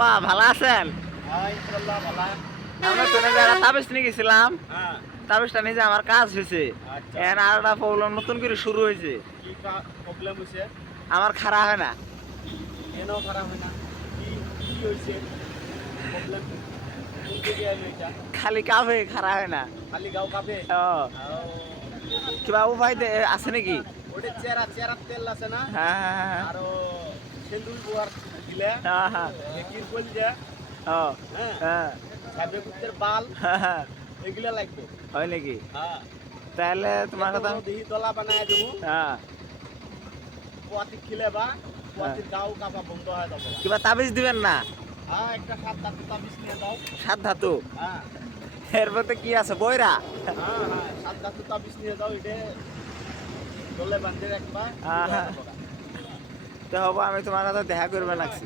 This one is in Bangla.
বাবা ভালো আছেন? আমরা তো যারা তাবিজ নিয়ে গেছিলাম, তাবিজটা নিজে আমার কাজ হয়েছে। এখন আর একটা প্রবলেম নতুন করে শুরু হয়েছে। আমার খারাপ হয় না। খালি কাফে খারাপ হয় না। কিবা উপায় আছে নাকি? হ্যাঁ হ্যাঁ বাল হ্যাঁ এগুলা লাগবে। হয় নাকি? তাহলে তোমার কথা দিহি দলা বানায় দেবো। হ্যাঁ পোয়াতি খিলে বা পোয়াতির গাও কাপা বন্ধ হয়ে যাবে। কিবা তাবিজ দিবেন না? একটা 7 ধাতু তাবিজ নিয়ে দাও। 7 ধাতু? হ্যাঁ এর মধ্যে কি আছে বইরা? 7 ধাতু তাবিজ নিয়ে দাও। এটা দলে বান্ধে রাখবা। তো হবো, আমি তোমার কথা দেখা করবে লাগছি।